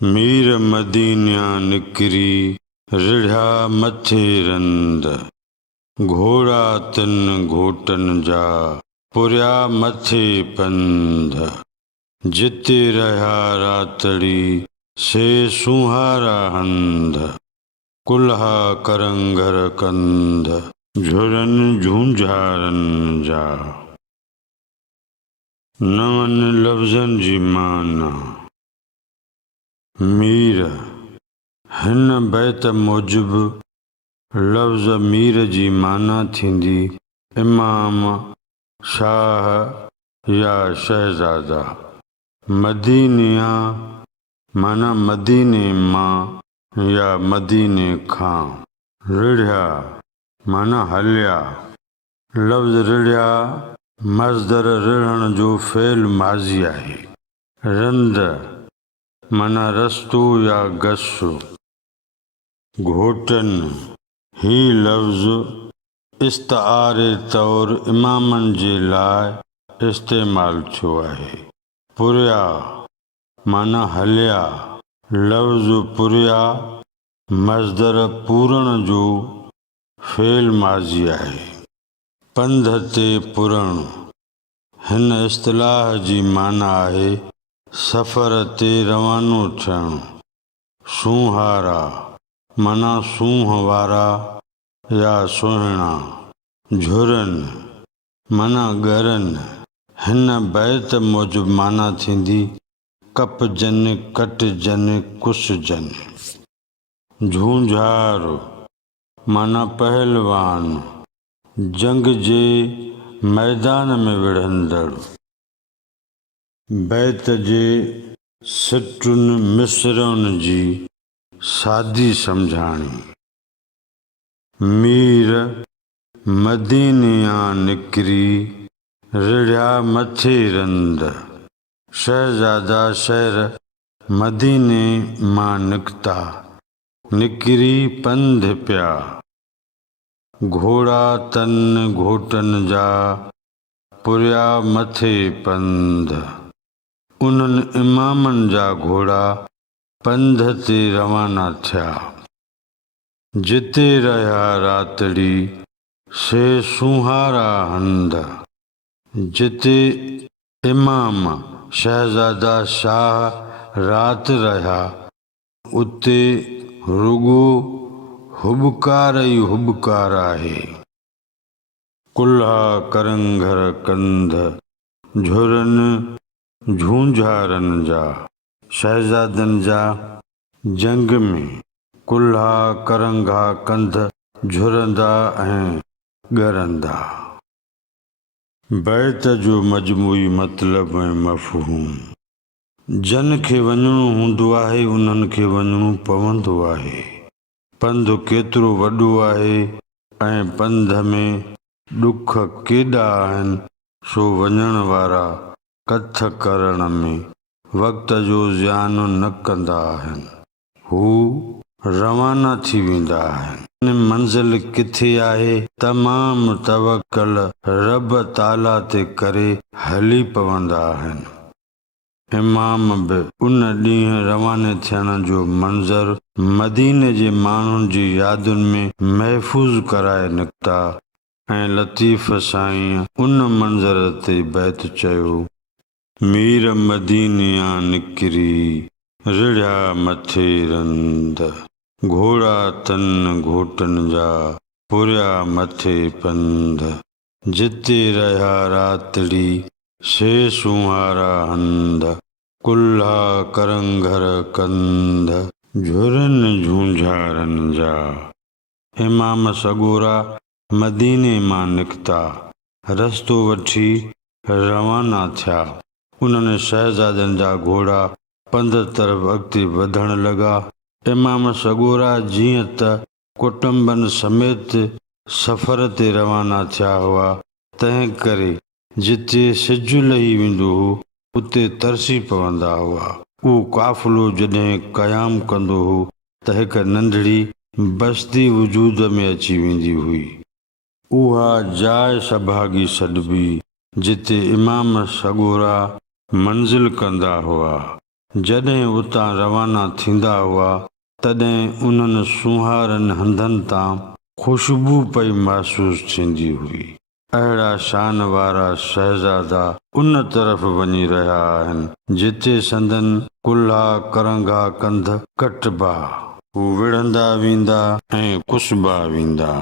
मीर मदीनिया निकरी रिढ़ा मथे रंद, घोड़ा तिन घोटन जा पुरिया मथे पंध। जिते रहा रातड़ी से सुहारा हंध, कुल्हा करंगर कंध झुरन झूंझारन जा। नवन लफ्ज़न जी माना। मीर हिन बैत मूजिब लफ़्ज़ मीर जी माना थींदी इमाम, शाह या शहज़ादा। मदीनिया माना मदीने मां या मदीने खां। रिढ़िया माना हलिया। लफ़्ज़ रिढ़िया मज़दर रिढ़ण जो फ़ेल माज़ी आहे। रंद माना रस्तो या गसु। घोटन ही लफ़्ज़ इस्तारे तौर इमामन जे लाइ इस्तेमाल थियो आहे। पुरिया माना हलिया। लफ़्ज़ पुरिया मज़दर पूरण जो फ़ेल माज़ी आहे। पंध ते पुरण हिन इस्तिलाह जी माना आहे सफ़र ते रवानो थियणु। सूंहारा माना सूंह वारा या सुहिणा। झुरन माना गरन। हिन बैत मूजिब माना थींदी कपजन, कटजन, कुसजन। झूंझार माना पहलवान, जंग जे मैदान में विढ़ंदड़। बैत जे सिटुनि मिसरनि जी सादी सम्झाणी। मीर मदीनिया निकरी रिढ़िया मथे रंद। शहज़ादा शहर मदीने मां निकिता, निकिरी पंध पिया। घोड़ा तन घोटन जा पुरिया मथे पंध। उन्हनि इमामनि जा घोड़ा पंध ते रवाना थिया। जिते रहिया रातड़ी से सुहारा हंध। जिते इमाम शहज़ादा शाह रात रहिया उते रुगो हुबकार ई हुबकार आहे। कुल्हा करंगर कंध झुरन झूंझारन जा। शहज़ादनि जा जंग में कुल्हा करंगा कंध झुरंदा ऐं ॻरंदा। बैत जो मजमूई मतिलब ऐं मफ़हूम। जन खे वञिणो हूंदो आहे उन्हनि खे वञिणो पवंदो आहे। पंधु केतिरो वॾो आहे ऐं पंध में ॾुख केॾा आहिनि सो वञण वारा कथ करण में वक़्त जो ज़ियान न कंदा आहिनि। हू रवाना थी वेंदा आहिनि। मंज़िल किथे आहे तमामु तवक्कल रब ताला ते करे हली पवंदा आहिनि। इमाम बि उन ॾींहुं रवाने थियण जो मंज़र मदीने जे माण्हुनि जी यादुनि में महफ़ूज़ कराए निकिता ऐं लतीफ़ साईं उन मंज़र ते बैत चयो। मीर मदीनिया निकिरी रिढ़िया मथे रंद। घोड़ा तन घोटन जा पुरिया मथे पंध। जिते रहिया रातड़ी से सुहारा हंध। कुल्हा करंगर कंध झुरन झूंझारन जा। इमाम सगोरा मदीने मां निकिता, रस्तो वठी रवाना थिया। उन्हनि शहज़ादनि जा घोड़ा पंध तरफ़ अॻिते वधण लॻा। इमाम सगोरा जीअं त कुटुंबनि समेत सफ़र ते रवाना थिया हुआ, तंहिं करे जिते सिजु लही वेंदो हो उते तरसी पवंदा हुआ। उहो काफ़िलो जॾहिं क़याम कंदो हो त हिक नंढड़ी बस्ती वजूद में अची वेंदी हुई। उहा जाइ सभागी सॾिबी जिते इमाम सगोरा मंज़िल कंदा हुआ। जॾहिं उतां रवाना थींदा हुआ तॾहिं उन्हनि सुहारनि हंधनि तां ख़ुशबू पई महसूस थींदी हुई। अहिड़ा शान वारा शहज़ादा उन तरफ़ वञी रहिया आहिनि जिते संदन कुल्हा करंगा कंध कटबा, हू विढ़ंदा वेंदा ऐं कुसबा वेंदा।